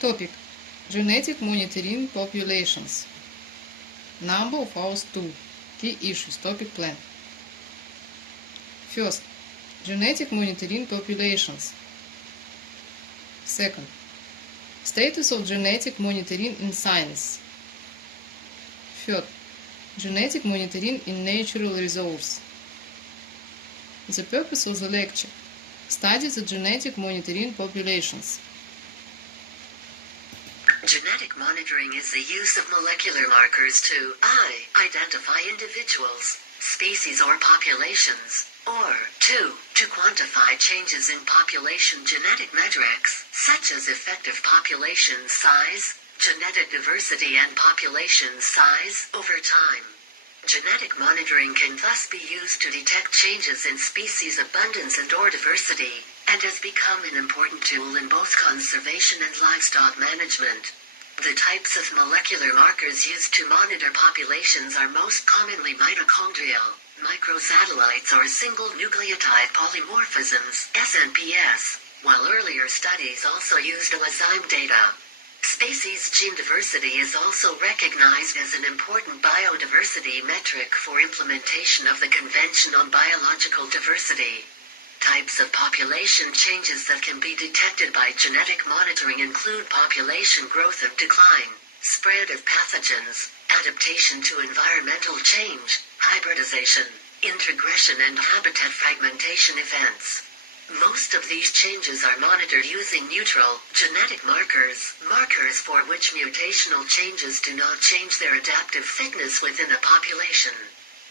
Topic: Genetic monitoring populations. Number of hours 2. Key issues. Topic plan. First, genetic monitoring populations. Second, status of genetic monitoring in science. Third, genetic monitoring in natural resource. The purpose of the lecture: study the genetic monitoring populations. Genetic monitoring is the use of molecular markers to identify individuals, species or populations, or 2. To quantify changes in population genetic metrics, such as effective population size, genetic diversity and population size, over time. Genetic monitoring can thus be used to detect changes in species abundance and/or diversity, and has become an important tool in both conservation and livestock management. The types of molecular markers used to monitor populations are most commonly mitochondrial, microsatellites or single nucleotide polymorphisms, SNPs, while earlier studies also used enzyme data. Species gene diversity is also recognized as an important biodiversity metric for implementation of the Convention on Biological Diversity. Types of population changes that can be detected by genetic monitoring include population growth and decline, spread of pathogens, adaptation to environmental change, hybridization, introgression and habitat fragmentation events. Most of these changes are monitored using neutral, genetic markers for which mutational changes do not change their adaptive thickness within a population.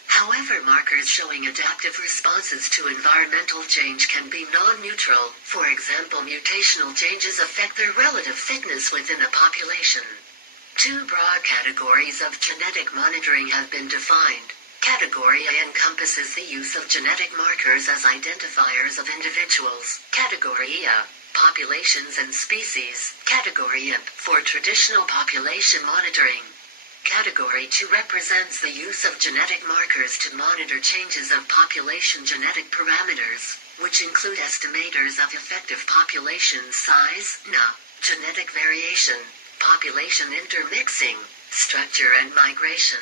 However, markers showing adaptive responses to environmental change can be non-neutral. For example, mutational changes affect their relative thickness within a population. Two broad categories of genetic monitoring have been defined. Category A encompasses the use of genetic markers as identifiers of individuals. Category A, populations and species. Category IP, for traditional population monitoring. Category 2 represents the use of genetic markers to monitor changes of population genetic parameters, which include estimators of effective population size, genetic variation, population intermixing, structure and migration.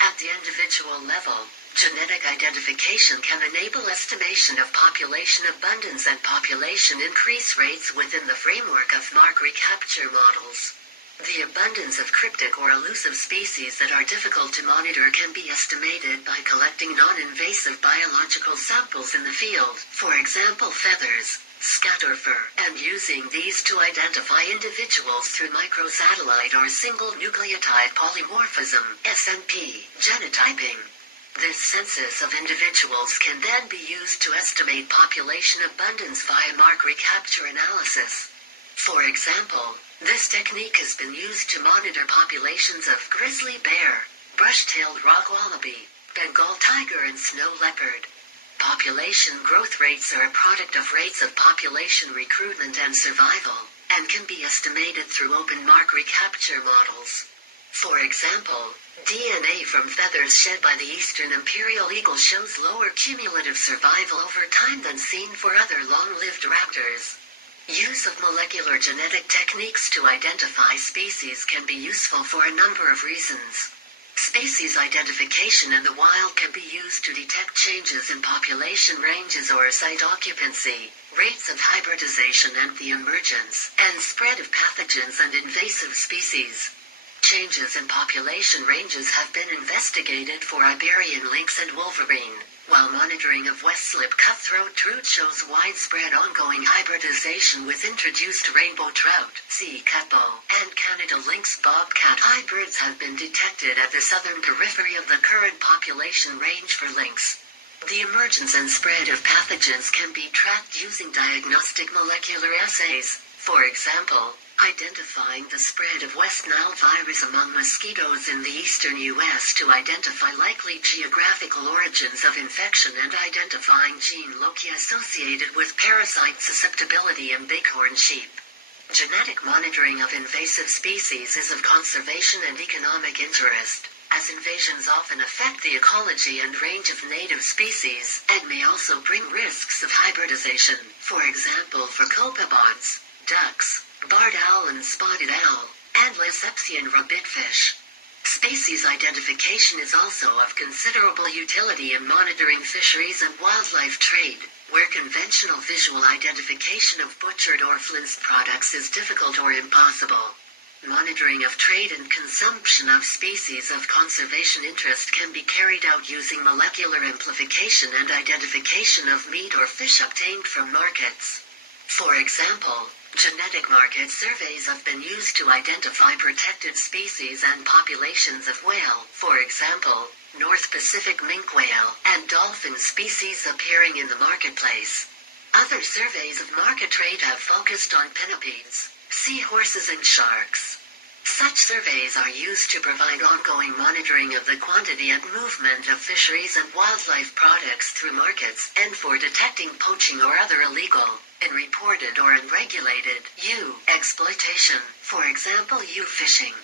At the individual level, genetic identification can enable estimation of population abundance and population increase rates within the framework of mark recapture models. The abundance of cryptic or elusive species that are difficult to monitor can be estimated by collecting non-invasive biological samples in the field, for example feathers, scatter fur, and using these to identify individuals through microsatellite or single nucleotide polymorphism, SNP, genotyping. This census of individuals can then be used to estimate population abundance via mark recapture analysis. For example, this technique has been used to monitor populations of grizzly bear, brush-tailed rock wallaby, Bengal tiger and snow leopard. Population growth rates are a product of rates of population recruitment and survival, and can be estimated through open mark recapture models. For example, DNA from feathers shed by the eastern imperial eagle shows lower cumulative survival over time than seen for other long-lived raptors. Use of molecular genetic techniques to identify species can be useful for a number of reasons. Species identification in the wild can be used to detect changes in population ranges or site occupancy, rates of hybridization and the emergence and spread of pathogens and invasive species. Changes in population ranges have been investigated for Iberian lynx and wolverine, while monitoring of west-slip cutthroat trout shows widespread ongoing hybridization with introduced rainbow trout, sea cutbow, and Canada lynx bobcat hybrids have been detected at the southern periphery of the current population range for lynx. The emergence and spread of pathogens can be tracked using diagnostic molecular assays, for example, identifying the spread of West Nile virus among mosquitoes in the eastern U.S. to identify likely geographical origins of infection and identifying gene loci associated with parasite susceptibility in bighorn sheep. Genetic monitoring of invasive species is of conservation and economic interest, as invasions often affect the ecology and range of native species, and may also bring risks of hybridization, for example for copepods, ducks, barred owl and spotted owl, and Lesepsian rabbitfish. Species identification is also of considerable utility in monitoring fisheries and wildlife trade, where conventional visual identification of butchered or flinced products is difficult or impossible. Monitoring of trade and consumption of species of conservation interest can be carried out using molecular amplification and identification of meat or fish obtained from markets. For example, genetic market surveys have been used to identify protected species and populations of whale, for example, North Pacific minke whale, and dolphin species appearing in the marketplace. Other surveys of market trade have focused on pinnipedes, seahorses and sharks. Such surveys are used to provide ongoing monitoring of the quantity and movement of fisheries and wildlife products through markets and for detecting poaching or other illegal, unreported or unregulated exploitation, for example fishing.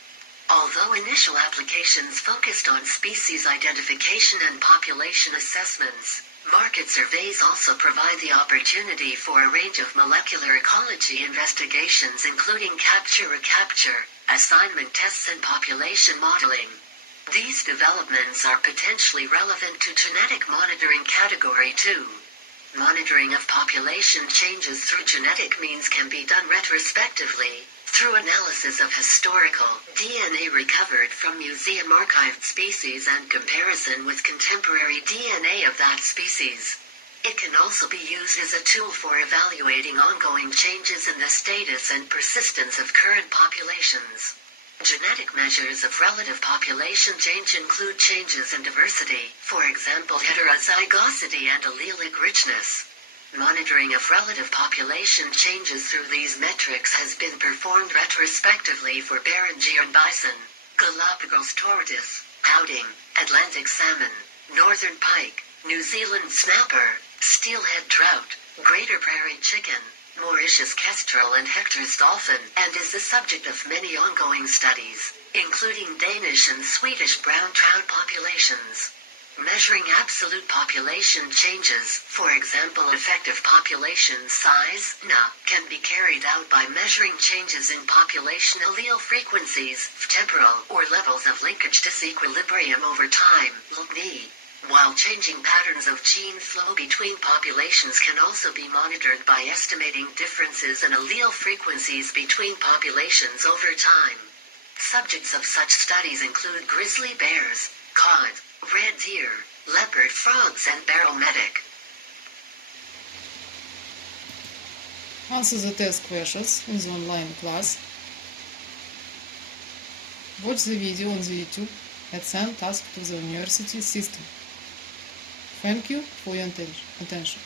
Although initial applications focused on species identification and population assessments, market surveys also provide the opportunity for a range of molecular ecology investigations including capture-recapture, assignment tests and population modeling. These developments are potentially relevant to genetic monitoring category 2. Monitoring of population changes through genetic means can be done retrospectively, through analysis of historical DNA recovered from museum-archived species and comparison with contemporary DNA of that species. It can also be used as a tool for evaluating ongoing changes in the status and persistence of current populations. Genetic measures of relative population change include changes in diversity, for example heterozygosity and allelic richness. Monitoring of relative population changes through these metrics has been performed retrospectively for Beringian bison, Galapagos tortoise, outing, Atlantic salmon, northern pike, New Zealand snapper, steelhead trout, greater prairie chicken, Mauritius kestrel and Hector's dolphin, and is the subject of many ongoing studies, including Danish and Swedish brown trout populations. Measuring absolute population changes, for example effective population size, can be carried out by measuring changes in population allele frequencies, temporal or levels of linkage disequilibrium over time, while changing patterns of gene flow between populations can also be monitored by estimating differences in allele frequencies between populations over time. Subjects of such studies include grizzly bears, cod, red deer, leopard frogs and barometric. Answer the test questions in the online class. Watch the video on the YouTube and send task to the university system. Thank you for your attention.